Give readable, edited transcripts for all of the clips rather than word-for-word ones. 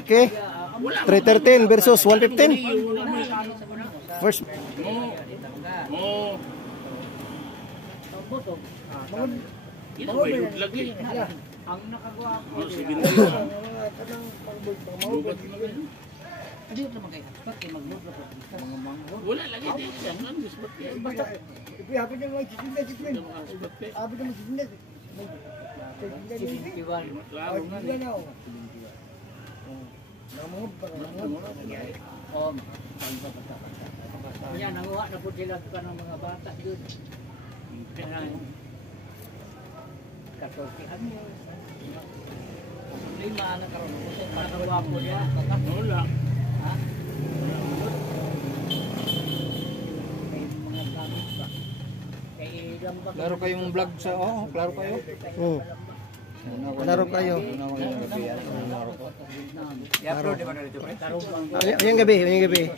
Okay. 313 versus 115. First. Ang nakagawa ko. Hindi ko naman kayo hotspot, kayo mag-load na po. Wala lagi din siya. Basta, habi na mga sisinda, sisinda. Habi na mga sisinda. Sisintiwan. Laro nga na. Namod pa. Oo. Yan, nanguha na po sila ng mga bata yun. Katortihan yun. Lima na karoon. Panawa po niya. Wala. Ha? Klaro kayong vlog sa klaro kayo? Oo. Klaro kayo. Yung gabi.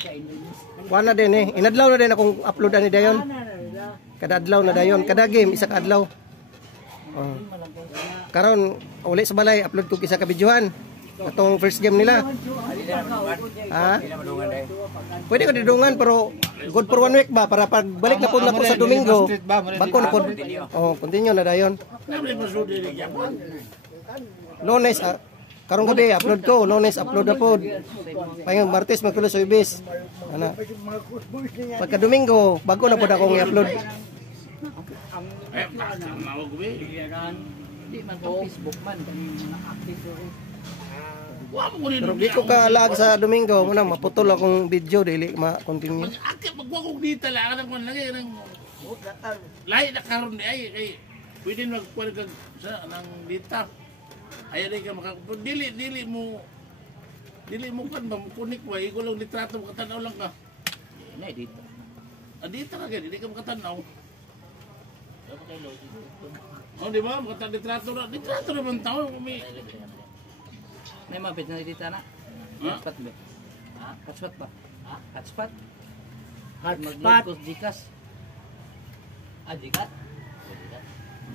Kuha na din Inadlaw na din akong upload ani dayon. Kada adlaw na dayon, kada game isa ka adlaw. Karon uli sa balay upload ko isa ka videohan. Atong first game nila. Ha? Pwede ko didungan pero good for 1 week ba para pagbalik na pud nako sa Domingo. Bako na pud. Continue na dayon. Lunes karong gabi upload ko, Lunes upload na pud. Payong Martes magkulo sa Ubis. Ana. Pagka Domingo bago na pud akong i-upload. Di man Facebook man active. Pero di ko kaalag sa Domingo, muna maputol akong video dili ma-continue. Akit magwa kog dita lang ang kon lagi nang lahi na karon di ay kay pwede magkuha ka sa nang dita. Ay di ka dili mo kan ba mo kunik wa igo lang litrato mo katanaw lang ka. Nay dito. Dita ka dili ka makatanaw. Di ba? Litrato naman tao. May mapit na dito na. Hotspot ba? Hotspot ba? Hotspot? Hotspot? Dikas. Dikat?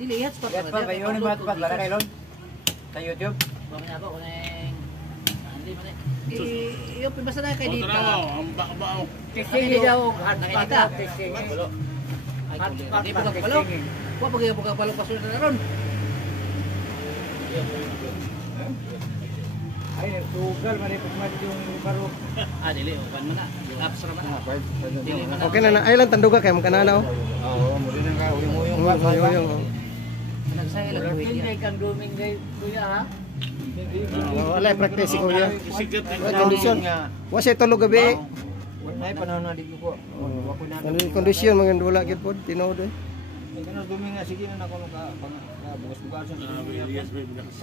Dili, hotspot ba? Hotspot ba yun? Hotspot ba kayo? Sa YouTube? Bakit ako kung hindi mo na. I-open basta na kayo dito. Ang bakabaw. Hindi daw hotspot. Hotspot. Hindi mo kapalo. Huwag mo kapalo pasunod na ron. Ay, sugal malipot man yung baro. Dili, upan mo na. Apps ra man. Dili man. Okay na ay lang tanduga kay magkanana muli na ka uyong-uyong ba. Nagsaya lang hindi kang Domingo kuya ha. Wala practice ko ya. Sigat Kondisyon. Wa say tulog gabi. Nay panahon na dito ko. Wa ko na. Kondisyon mga wala gyud pod tinood Kana Domingo sige na ako bugas-bugas sa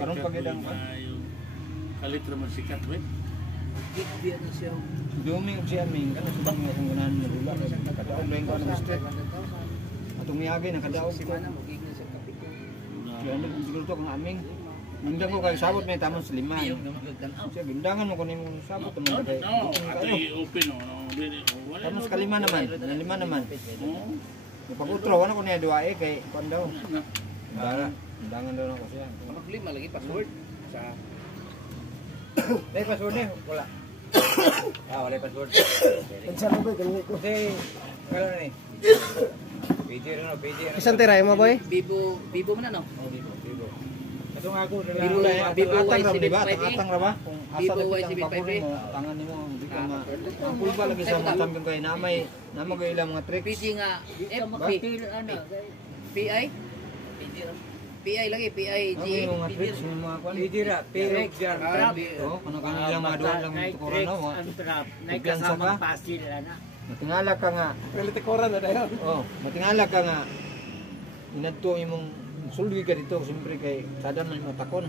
karon pagidang kalit naman sikat ba? Biya na siya. Domingo siya ming kana sa mga kung ganan na dula kadaog lang ko na straight. Atong miyagi nakadaog ko. Ano siguro to kung aming Mundang ko kay sabot may tamon sa 5. Siya gindangan mo kun imong sabot man kay. Ato i-open wala. Tamon sa 5 naman, na 5 naman. Pag-utro wala ko niya duwae kay kon daw. Undangan daw nako siya. Mag-5 lagi password sa May password eh, wala. Wala password. Unsa ba kani ko? Kalo na ni. PJ no, PJ. Isang tira mo boy? Bibo man ano? Bibo. Ito nga ako Bibo atang di ba? Atang ra ba? Kung asa Bibo na kitang papurin mo, tangan nimo di ka ma. Ang pulba lagi sa mga champion kay namay kay ilang mga tricks. PG nga FP ano? PI? PI lagi, PIG. Yung mga tricks, yung mga kwan. PG ra, PX jar. Oh, kano ilang mga duwan lang tukuran no. Nay kasama pasil na. Matingala ka nga. Tikoran na dayon. Oh, matingala ka nga. Inadto imong sulgi ka dito, siyempre kay sada man matakon.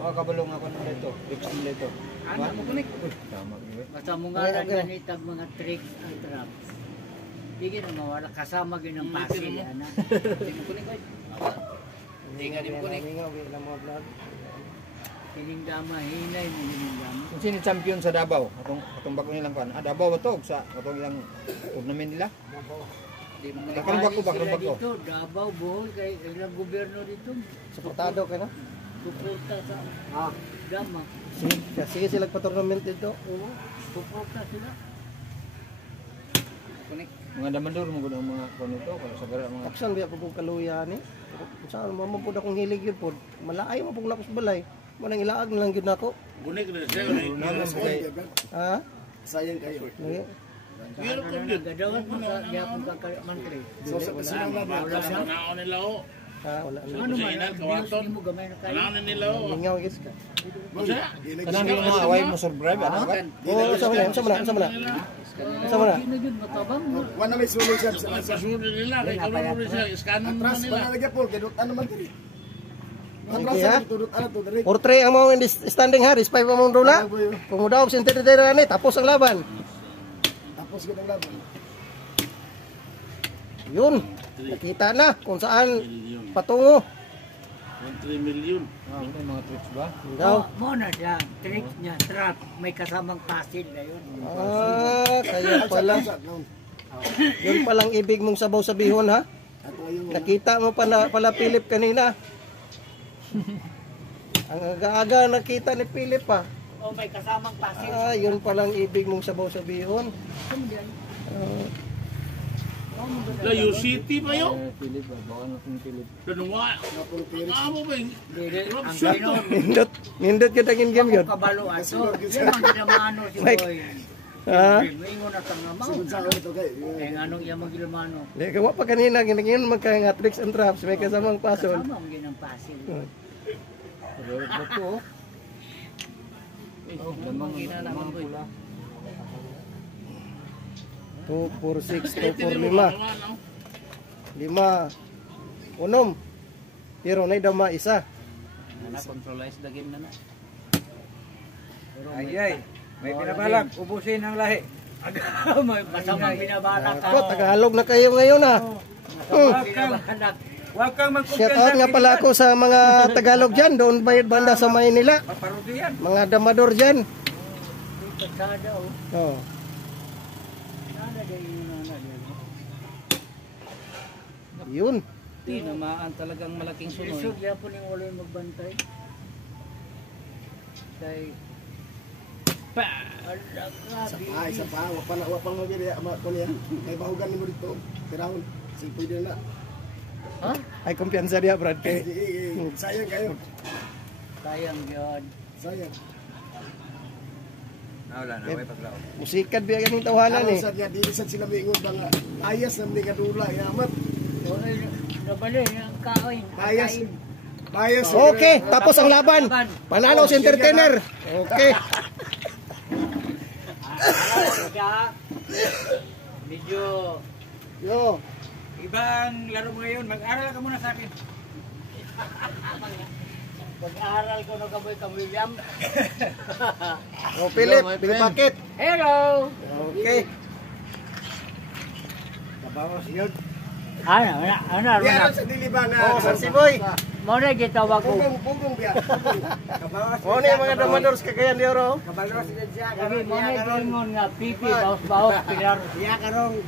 Kabalo nga kon dito, tricks nila ito. Ano mo kunik? Tama gyud. Basta mo nga ganitag mga tricks and traps. Hindi na mawala kasama gyud ang pasil ana. Hindi mo kunik ay. Hindi nga din kunik. Kining dama hinay mo kining dama. Kung sino champion sa Davao, atong bago nilang kan. Davao ba to sa atong ilang tournament nila? Kakang bago ba dito, Davao Bohol kay ilang gobyerno dito. Suportado kay no? Suporta sa Gama. Sige sila pa-tournament dito. Oo. Suporta sila. Mga damador mo gud ang mga konito para sa gara mga Aksan biya pag kaluya ni. Saan mo mo pud akong hilig yun pod. Malaayo mo pug nako sa balay. Mo nang ilaag na lang gyud nako. Gunik na siya. naman kay Ha? Sayang kayo. Lagi. Pero kung yun, Gadawan mo sa gyapon ka mantri. So sa sinang laban. wala sa manaon nila o. Ha, wala na. Ano man, Ina, ang kawaton. Diyos mo gamay na kayo. Manaon nila o. Mingaw gis ka. Masa? kanang yung mga away mo survive ano ka? Oh, sa mo na. Sa mo na. Sino yun matabang mo? Wala may sulong siya sa Kasunod nila, kay kalaro rin sila, iskanon atras naman nila. wala lagi po kedot ano man diri. Atras Sige, ha? sa tudot ano to diri. Or 3 ang mga standing Harris, 5 ang mga dula. Kung mo daw sa interdera ni, tapos ang laban. Tapos gud ang laban. Yun. Nakita na kung saan patungo. 3 million. Ah, may mga tricks ba? Daw. Mo na siya. Trick niya, trap. May kasamang pasil na yun. Kaya pala. Yun palang ibig mong sabaw sa bihon ha. Ato yung Nakita mo pala Philip kanina. Ang aga-aga nakita ni Philip pa. O may kasamang pasil. Yun palang ibig mong sabaw sa bihon. Layo City pa yun. Philip baka na kung Philip Danunga. Amo ba yung Ang Pinoy. Nindot yun ang in-game yun. Kabalo ato. Yan ang ginamano si Mike. Boy. Ha? Maingon na tanga mo. sa to kay. Eh anong iya magilmano? Di, kawa pa kanina, ginagin magkaya nga tricks and traps, may kasamang pasol. Kasama ang ginang pasil. pero bato lamang lamang pula 2, 4, 6, 2, 4, 5. 5. Unom. Pero na dama isa. controlize the game na na Ay, may pinabalak, ubusin ang lahi. May kasamang binabalak ka. Ako, Tagalog na kayo ngayon ha. Binabalak. Huwag kang Shout magkumpiyansa. out nga pala ako sa mga Tagalog dyan, doon bayad banda sa Maynila. Paparodi yan. Mga damador dyan. Kasada o. Oh. Nana din yun, nana din. Yun. tinamaan talagang malaking sunoy Isog yan po ning wala yung magbantay. Kay... Isa pa, wa pa mabiri ama ko niya. Kay bahugan nimo dito. Tirahon. Si pwede na. Ha? Ay kumpiyansa dia Brad kay. Sayang kayo. Sayang yun. Sayang. Wala na, may paglao. Musikad biya ganing tawanan eh. Sa niya dili sad sila miingon ba nga ayas na mga dula yamat. Nabali ang kain. Ayas. Ayas. Okay, tapos ang laban. Panalo si entertainer. Okay. Kaya, medyo... Yo. Ibang laro mo ngayon, mag-aral ka muna sa akin. Pag-aral ko na kamoy ka William. Oh, Philip, Philip Paket. Hello! Okay. Kabawas yun. Ano? Yan sa dili ba nga. Oh, San Siboy. Mo na gitawag ko. Pugong biya. Kabawas. Oh, ni mga damadors kagayan di oro. Kabalos din siya. Sabi mo na gingon nga pipi, baos-baos, pilar. Iya karong